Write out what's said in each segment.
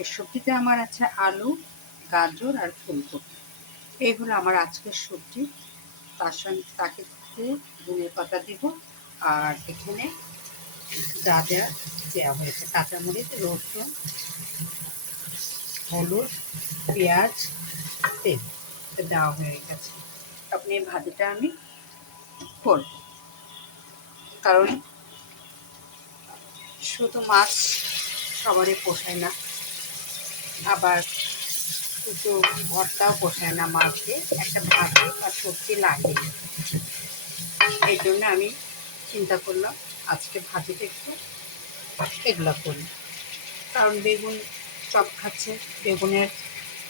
এর সবজিতে আমার আছে আলু, গাজর আর ফুলকপি। এই হলো আমার আজকের সবজি। তার সঙ্গে তাকে ধনে পাতা দেব। আর এখানে যা যা দেওয়া হয়েছে কাঁচামরিচ, রসুন, হলুদ, পেঁয়াজ, তেল দেওয়া হয়ে গেছে। আপনি এই ভাজিটা আমি করব, কারণ শুধু মাছ সবারই পোষায় না, আবার শুধু ভর্তাও পোষায় না, মাছকে একটা ভাজি আর সবজি লাগে। এই জন্য আমি চিন্তা করলাম আজকে ভাজিটা একটু এগুলো করি। কারণ বেগুন চপ খাচ্ছে, বেগুনের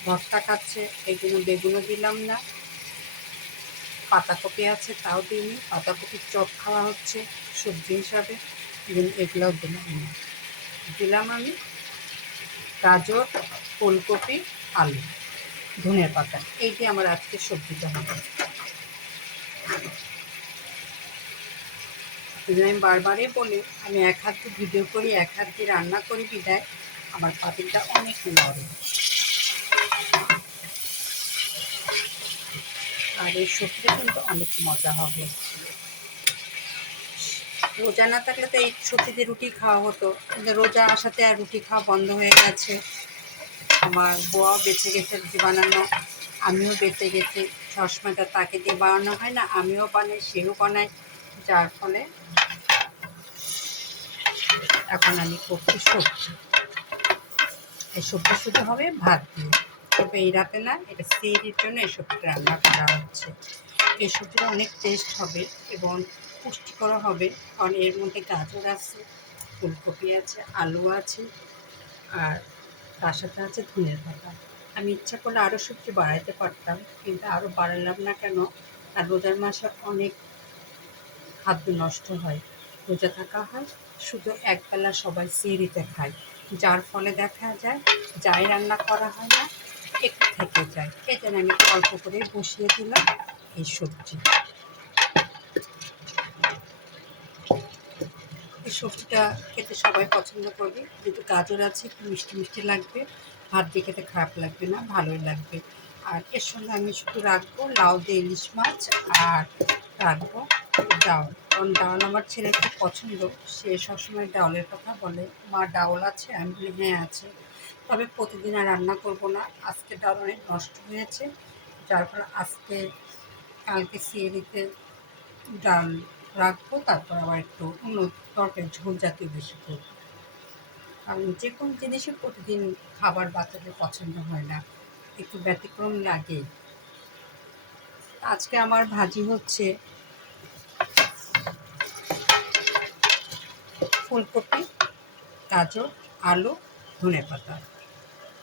ভর্তা খাচ্ছে, এই জন্য বেগুনও দিলাম না। পাতাকপি আছে তাও দিইনি, পাতাকপির চপ খাওয়া হচ্ছে সবজি হিসাবে, এগুলোও দিলাম না। দিলাম আমি গাজর, ফুলকপি, আলু, ধনের পাতা। এইটি আমার আজকে সবজিটা হবে। আমি বারবারই বলি, আমি এক হাত দিয়ে ভিডিও করি, এক হাত দিয়ে রান্না করি বিদায় আমার পাতিলটা অনেক নরম। আর এই সবজিটা কিন্তু অনেক মজা হবে। রোজা না থাকলে তো এই সবজি দিয়ে রুটি খাওয়া হতো, কিন্তু রোজা আসাতে আর রুটি খাওয়া বন্ধ হয়ে গেছে। আমার বউও বেঁচে গেছে রুটি বানানো, আমিও বেঁচে গেছি। সবসময় তো তাকে দিয়ে বানানো হয় না, আমিও বানাই, সেও বানাই। যার ফলে এখন আমি করছি সবজি। এই সবজি শুধু হবে ভাত দিয়ে, তবে এই রাতে না, এটা সেহরির জন্য এই সবজিটা রান্না করা হচ্ছে। এই সবজিটা অনেক টেস্ট হবে এবং পুষ্টিকর হবে, কারণ এর মধ্যে গাজর আছে, ফুলকপি আছে, আলু আছে, আর তার সাথে আছে ধনের পাতা। আমি ইচ্ছা করলে আরও সবজি বাড়াইতে পারতাম, কিন্তু আরও বাড়ালাম না। কেন? আর রোজার মাসে অনেক খাদ্য নষ্ট হয়, রোজা থাকা হয়, শুধু একবেলা সবাই সেহরিতে খায়, যার ফলে দেখা যায় যাই রান্না করা হয় না একটু থেকে যায়। এই জন্য আমি অল্প করে বসিয়ে দিলাম এই সবজি। এই সবজিটা খেতে সবাই পছন্দ করবে, যেহেতু গাজর আছে একটু মিষ্টি মিষ্টি লাগবে, ভাত দিয়ে খেতে খারাপ লাগবে না, ভালোই লাগবে। আর এর সঙ্গে আমি শুধু রাখবো লাউ দিয়ে ইলিশ মাছ, আর রাখবো ডাউল। কারণ ডাউল আমার ছেলের খুব পছন্দ, সে সবসময় ডাউলের কথা বলে, মা ডাউল আছে? আমি বলি হ্যাঁ আছে। তবে প্রতিদিন আর রান্না করবো না, আজকে ডাউল অনেক নষ্ট হয়েছে, যার ফলে আজকে কালকে সিএরিতে ডাল রাখবো, তারপর আবার একটু অন্য তরকারি ঝোল জাতীয় বেশি করবো। কারণ যে কোনো জিনিসই প্রতিদিন খাবার বাচ্চাদের পছন্দ হয় না, একটু ব্যতিক্রম লাগে। আজকে আমার ভাজি হচ্ছে ফুলকপি, গাজর, আলু, ধনেপাতা।